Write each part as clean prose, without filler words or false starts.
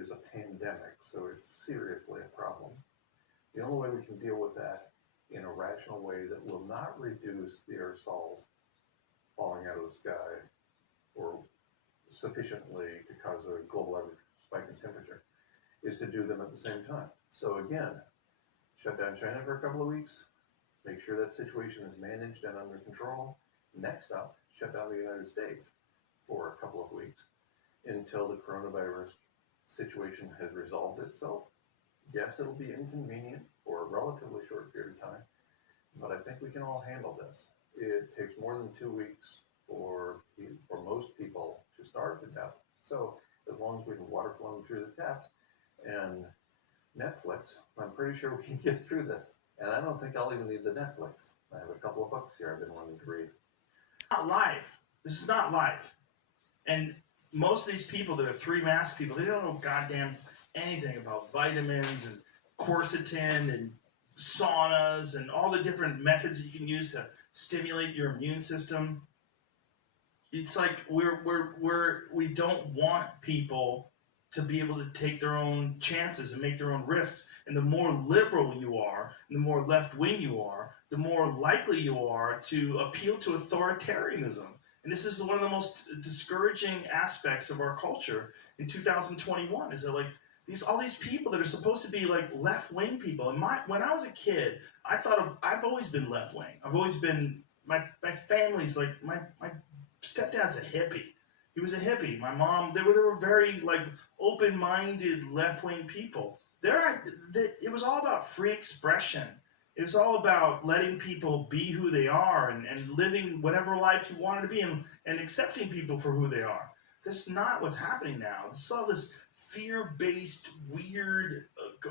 is a pandemic, so it's seriously a problem. The only way we can deal with that in a rational way that will not reduce the aerosols falling out of the sky or sufficiently to cause a global average spike in temperature is to do them at the same time. So again, shut down China for a couple of weeks, make sure that situation is managed and under control. Next up, shut down the United States for a couple of weeks until the coronavirus situation has resolved itself. Yes, it'll be inconvenient for a relatively short period of time, but I think we can all handle this. It takes more than 2 weeks for most people to starve to death. So as long as we can water flow them through the taps and Netflix, I'm pretty sure we can get through this. And I don't think I'll even need the Netflix. I have a couple of books here I've been wanting to read. Not life. This is not life. And most of these people that are three-mask people, they don't know goddamn anything about vitamins and quercetin and saunas and all the different methods that you can use to stimulate your immune system. It's like we don't want people to be able to take their own chances and make their own risks. And the more liberal you are, and the more left-wing you are, the more likely you are to appeal to authoritarianism. And this is one of the most discouraging aspects of our culture in 2021, is that like all these people that are supposed to be like left-wing people. And when I was a kid, I've always been left-wing. I've always been, my family's like, my stepdad's a hippie. He was a hippie. My mom, they were very like open-minded left-wing people. It was all about free expression. It was all about letting people be who they are and living whatever life you wanted to be and accepting people for who they are. This is not what's happening now. It's all this fear-based, weird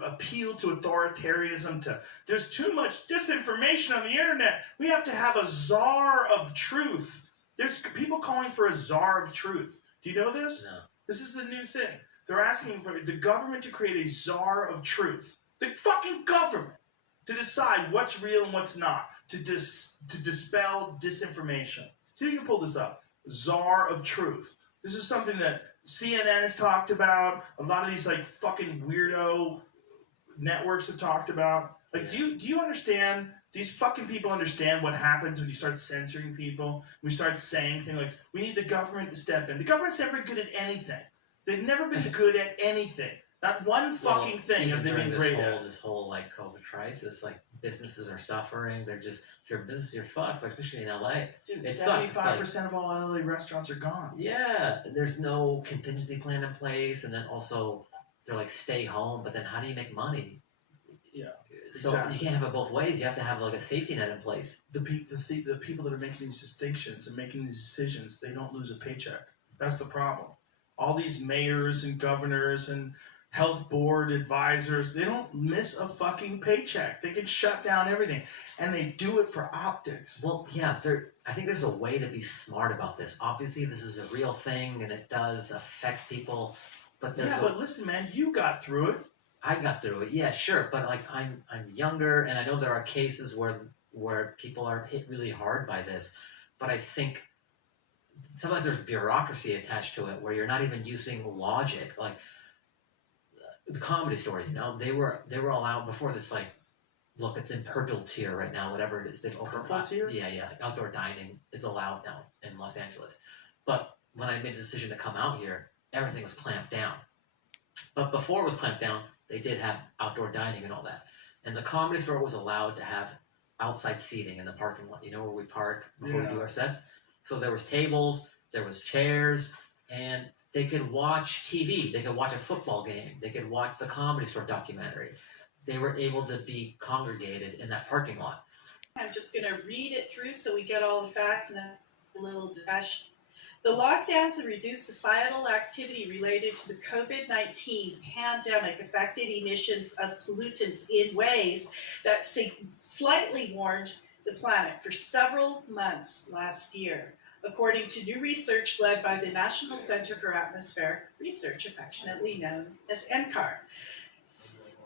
appeal to authoritarianism. There's too much disinformation on the internet. We have to have a czar of truth. There's people calling for a czar of truth. Do you know this? No. This is the new thing. They're asking for the government to create a czar of truth. The fucking government to decide what's real and what's not. To dispel disinformation. See if you can pull this up. Czar of truth. This is something that CNN has talked about. A lot of these like fucking weirdo networks have talked about. Like, do you understand? These fucking people understand what happens when you start censoring people. We start saying things like, we need the government to step in. The government's never good at anything. They've never been good at anything. Not one fucking thing have they been great at. This whole like COVID crisis, like businesses are suffering. They're just, if you're a business, you're fucked. But especially in LA, dude, it sucks. 75% of all LA restaurants are gone. Yeah, there's no contingency plan in place, and then also they're like stay home. But then how do you make money? Yeah. So exactly. you can't have it both ways. You have to have like a safety net in place. The people that are making these distinctions and making these decisions, they don't lose a paycheck. That's the problem. All these mayors and governors and health board advisors, they don't miss a fucking paycheck. They can shut down everything. And they do it for optics. Well, yeah, I think there's a way to be smart about this. Obviously, this is a real thing, and it does affect people. But but listen, man, you got through it. I got through it, yeah, sure, but like I'm younger, and I know there are cases where people are hit really hard by this, but I think sometimes there's bureaucracy attached to it where you're not even using logic. Like the Comedy Store, you know, they were allowed before this. Like, look, it's in purple tier right now, whatever it is. They've opened purple tier? Yeah, like outdoor dining is allowed now in Los Angeles. But when I made the decision to come out here, everything was clamped down. But before it was clamped down, they did have outdoor dining and all that. And the Comedy Store was allowed to have outside seating in the parking lot, you know, where we park before we do our sets. So there was tables, there was chairs, and they could watch TV. They could watch a football game. They could watch the Comedy Store documentary. They were able to be congregated in that parking lot. I'm just going to read it through so we get all the facts and then a little discussion. The lockdowns and reduced societal activity related to the COVID-19 pandemic affected emissions of pollutants in ways that slightly warmed the planet for several months last year, according to new research led by the National Center for Atmospheric Research, affectionately known as NCAR.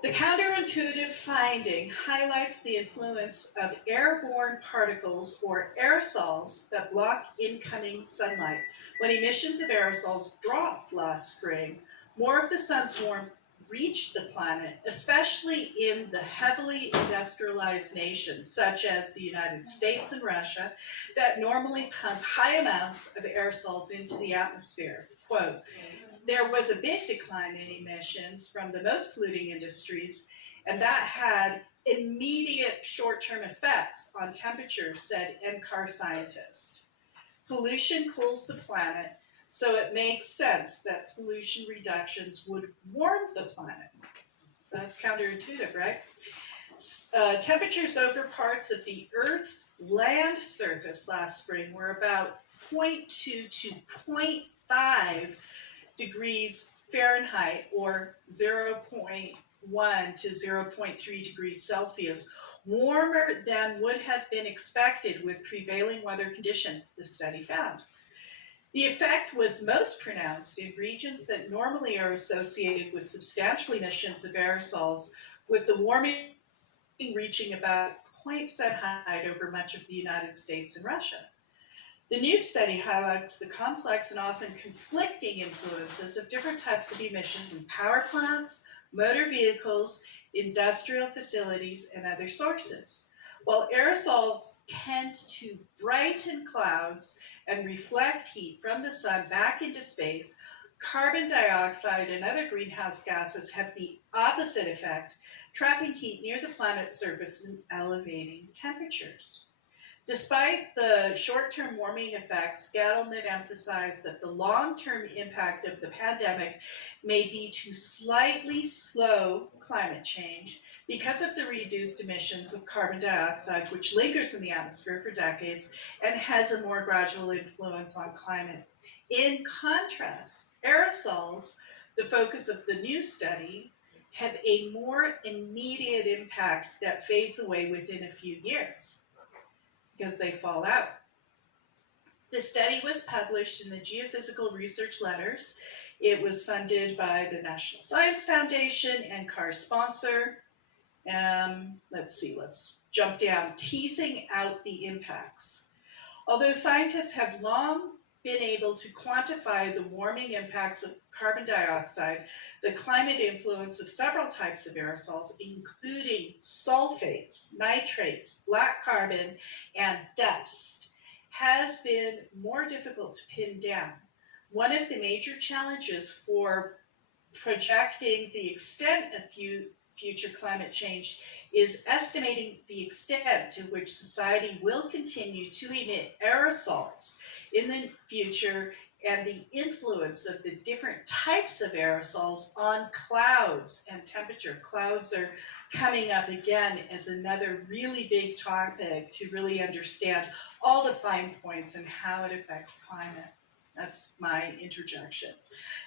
The counterintuitive finding highlights the influence of airborne particles, or aerosols, that block incoming sunlight. When emissions of aerosols dropped last spring, More of the sun's warmth reached the planet, especially in the heavily industrialized nations such as the United States and Russia that normally pump high amounts of aerosols into the atmosphere. Quote, there was a big decline in emissions from the most polluting industries, and that had immediate short-term effects on temperature, said NCAR scientists. Pollution cools the planet, so it makes sense that pollution reductions would warm the planet. So that's counterintuitive, right? Temperatures over parts of the Earth's land surface last spring were about 0.2 to 0.5 degrees Fahrenheit, or 0.1 to 0.3 degrees Celsius, warmer than would have been expected with prevailing weather conditions, the study found. The effect was most pronounced in regions that normally are associated with substantial emissions of aerosols, with the warming reaching about points at height over much of the United States and Russia. The new study highlights the complex and often conflicting influences of different types of emissions from power plants, motor vehicles, industrial facilities, and other sources. While aerosols tend to brighten clouds and reflect heat from the sun back into space, carbon dioxide and other greenhouse gases have the opposite effect, trapping heat near the planet's surface and elevating temperatures. Despite the short-term warming effects, Gettleman emphasized that the long-term impact of the pandemic may be to slightly slow climate change because of the reduced emissions of carbon dioxide, which lingers in the atmosphere for decades and has a more gradual influence on climate. In contrast, aerosols, the focus of the new study, have a more immediate impact that fades away within a few years because they fall out. The study was published in the Geophysical Research Letters. It was funded by the National Science Foundation and CAR sponsor. Let's jump down. Teasing out the impacts. Although scientists have long been able to quantify the warming impacts of carbon dioxide, the climate influence of several types of aerosols, including sulfates, nitrates, black carbon, and dust, has been more difficult to pin down. One of the major challenges for projecting the extent of future climate change is estimating the extent to which society will continue to emit aerosols in the future and the influence of the different types of aerosols on clouds and temperature. Clouds are coming up again as another really big topic to really understand all the fine points and how it affects climate. That's my interjection.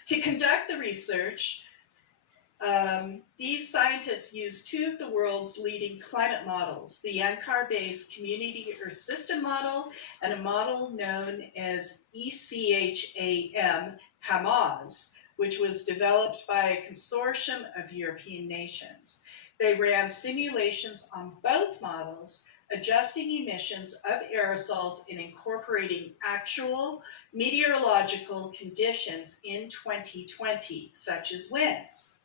To conduct the research, these scientists used two of the world's leading climate models, the NCAR-based Community Earth System model and a model known as ECHAM, HAMAS, which was developed by a consortium of European nations. They ran simulations on both models, adjusting emissions of aerosols and incorporating actual meteorological conditions in 2020, such as winds.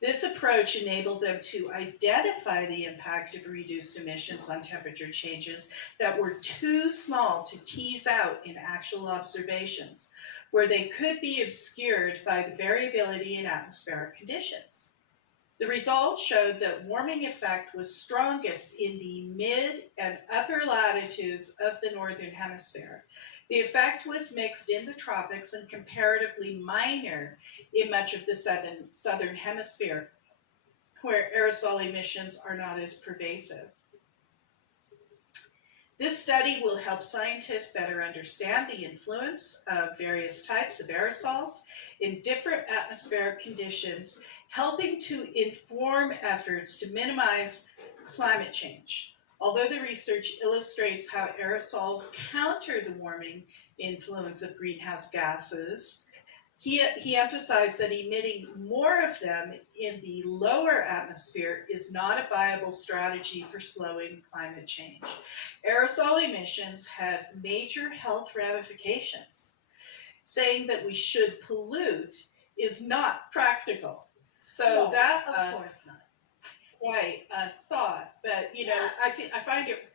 This approach enabled them to identify the impact of reduced emissions on temperature changes that were too small to tease out in actual observations, where they could be obscured by the variability in atmospheric conditions. The results showed that warming effect was strongest in the mid and upper latitudes of the northern hemisphere. The effect was mixed in the tropics and comparatively minor in much of the southern hemisphere, where aerosol emissions are not as pervasive. This study will help scientists better understand the influence of various types of aerosols in different atmospheric conditions, helping to inform efforts to minimize climate change. Although the research illustrates how aerosols counter the warming influence of greenhouse gases, he emphasized that emitting more of them in the lower atmosphere is not a viable strategy for slowing climate change. Aerosol emissions have major health ramifications, saying that we should pollute is not practical. So No, that's of course not. quite a thought. But you know, Yeah. I find it.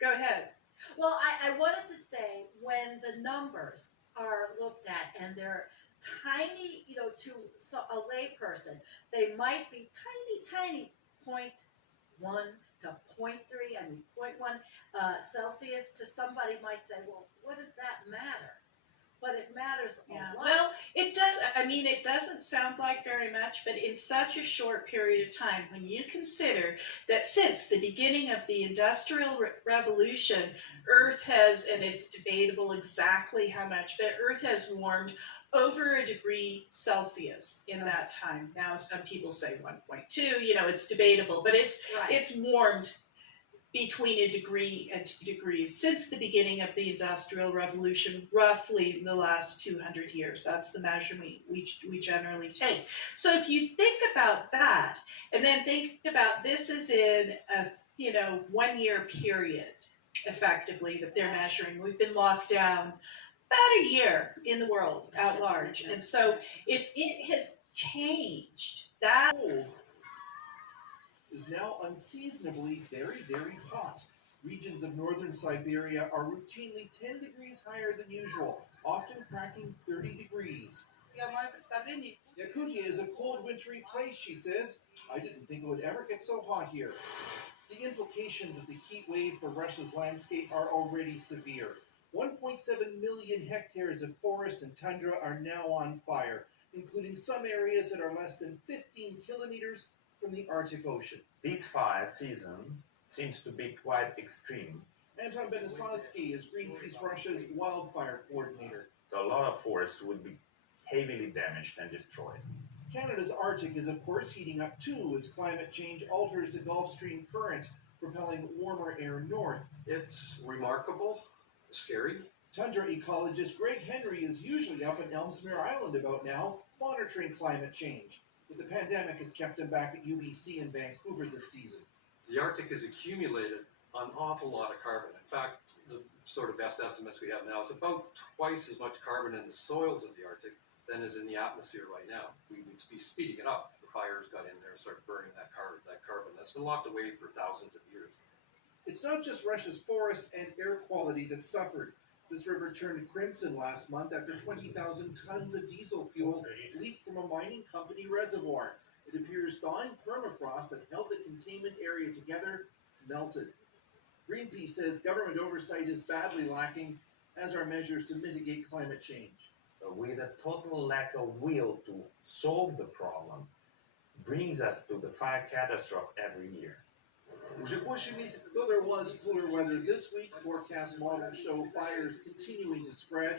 Go ahead. Well, I wanted to say when the numbers are looked at and they're tiny, to a layperson, they might be tiny, point 0.1 to point 0.3, I mean, point 0.1 Celsius. To somebody might say, well, what does that matter? But it matters a lot. Well, it does. I mean, it doesn't sound like very much, but in such a short period of time, when you consider that since the beginning of the Industrial Revolution, Earth has, and it's debatable exactly how much, but Earth has warmed over 1 degree Celsius in that time. Now, some people say 1.2. It's debatable, but Right. it's warmed between 1 degree and 2 degrees since the beginning of the Industrial Revolution, roughly in the last 200 years. That's the measurement we generally take. So if you think about that, and then think about this is in a 1 year period, effectively, that they're measuring. We've been locked down about a year in the world at large. And so if it has changed, that Cold is now unseasonably very hot. Regions of northern Siberia are routinely 10 degrees higher than usual, often cracking 30 degrees. Yakutia is a cold, wintry place, she says. I didn't think it would ever get so hot here. The implications of the heat wave for Russia's landscape are already severe. 1.7 million hectares of forest and tundra are now on fire, including some areas that are less than 15 kilometers from the Arctic Ocean. This fire season seems to be quite extreme. Anton Benislavsky is Greenpeace Russia's wildfire coordinator. So a lot of forests would be heavily damaged and destroyed. Canada's Arctic is, of course, heating up too as climate change alters the Gulf Stream current, propelling warmer air north. It's remarkable, scary. Tundra ecologist Greg Henry is usually up in Ellesmere Island about now, monitoring climate change. But the pandemic has kept him back at UBC in Vancouver this season. The Arctic has accumulated an awful lot of carbon. In fact, the sort of best estimates we have now is about twice as much carbon in the soils of the Arctic than is in the atmosphere right now. We would be speeding it up if the fires got in there and started burning that carbon. That's been locked away for thousands of years. It's not just Russia's forests and air quality that suffered. This river turned crimson last month after 20,000 tons of diesel fuel leaked from a mining company reservoir. It appears thawing permafrost that held the containment area together melted. Greenpeace says government oversight is badly lacking, as are measures to mitigate climate change. With a total lack of will to solve the problem, brings us to the fire catastrophe every year. Though there was cooler weather this week, forecast models show fires continuing to spread,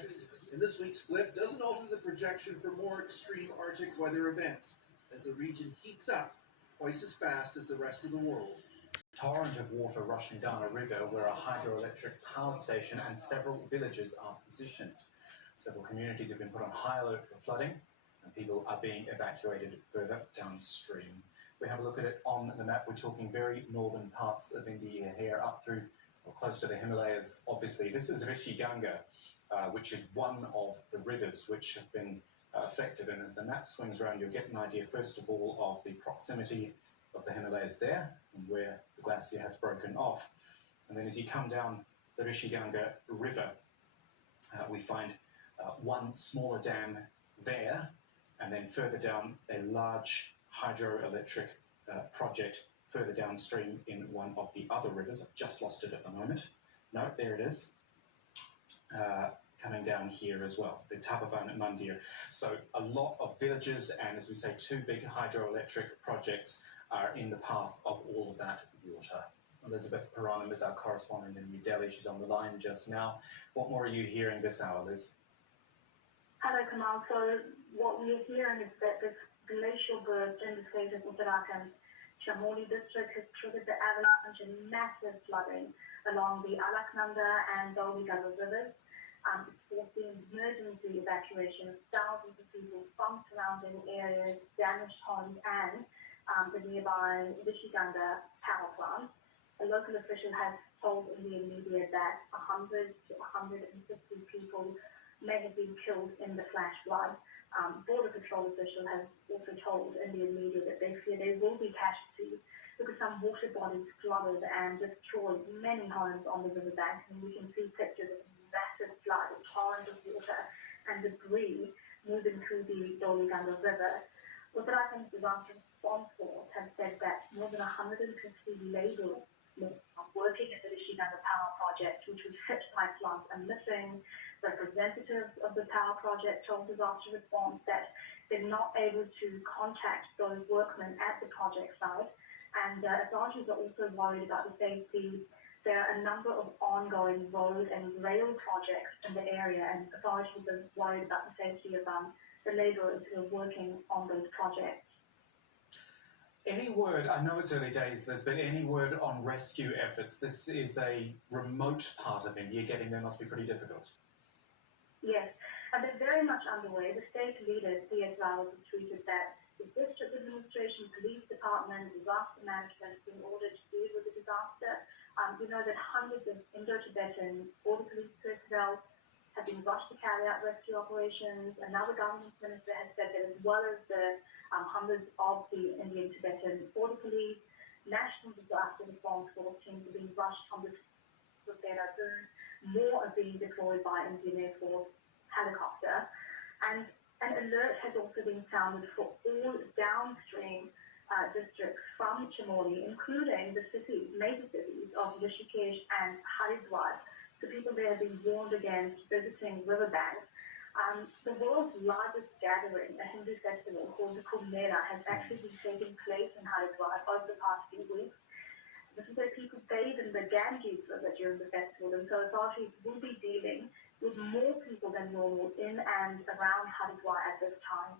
and this week's blip doesn't alter the projection for more extreme Arctic weather events, as the region heats up twice as fast as the rest of the world. Torrent of water rushing down a river where a hydroelectric power station and several villages are positioned. Several communities have been put on high alert for flooding, and people are being evacuated further downstream. We have a look at it on the map. We're talking very northern parts of India here, up through or close to the Himalayas. Obviously, this is Rishi Ganga, which is one of the rivers which have been affected. And as the map swings around, you'll get an idea, first of all, of the proximity of the Himalayas there, from where the glacier has broken off. And then as you come down the Rishi Ganga River, we find one smaller dam there, and then further down a large hydroelectric project further downstream in one of the other rivers. I've just lost it at the moment. No, there it is. Coming down here as well, the Tapavan Mandir. So a lot of villages and, as we say, two big hydroelectric projects are in the path of all of that water. Elizabeth Paranam is our correspondent in New Delhi. She's on the line just now. What more are you hearing this hour, Liz? Hello, Kamal. So what we are hearing is that this glacial burst in the state of Uttarakhand, Chamoli district, has triggered the avalanche and massive flooding along the Alaknanda and Dolby-Ganga rivers. It's forcing emergency evacuation of thousands of people from surrounding areas, damaged homes, and the nearby Rishiganga power plant. A local official has told Indian media that 100 to 150 people may have been killed in the flash flood. Border Patrol official has also told Indian media that they fear there will be casualties because some water bodies flooded and destroyed many homes on the riverbank. And we can see pictures of massive flood, a torrent of water and debris moving through the Dolly-Ganga River. Uttarakhand Disaster Response Force has said that more than 150 labourers working at the Rishi-Ganga power project, which was hit by floods, are missing. Representatives of the power project told Disaster Response that they're not able to contact those workmen at the project site, and authorities are also worried about the safety. There are a number of ongoing road and rail projects in the area, and authorities are worried about the safety of the labourers who are working on those projects. Any word, I know it's early days, there's been any word on rescue efforts? This is a remote part of India. Getting there must be pretty difficult. Yes, and they're very much underway. The state leader, C.S. Rao, has tweeted that the district administration, police department, disaster management have been ordered to deal with the disaster. We know that hundreds of Indo-Tibetan border police personnel have been rushed to carry out rescue operations. Another government minister has said that as well as the hundreds of the Indian-Tibetan border police, National Disaster Response Force teams are being rushed from the Dehradun. More are being deployed by Indian Air Force helicopter. And an alert has also been sounded for all downstream districts from Chamoli, including the major cities of Rishikesh and Haridwar. So people there have been warned against visiting riverbanks. The world's largest gathering, a Hindu festival called the Kumbh Mela, has actually been taking place in Haridwar over the past few weeks. This is where people bathe in the Ganges River during the festival, and so authorities will be dealing with more people than normal in and around Haridwar at this time.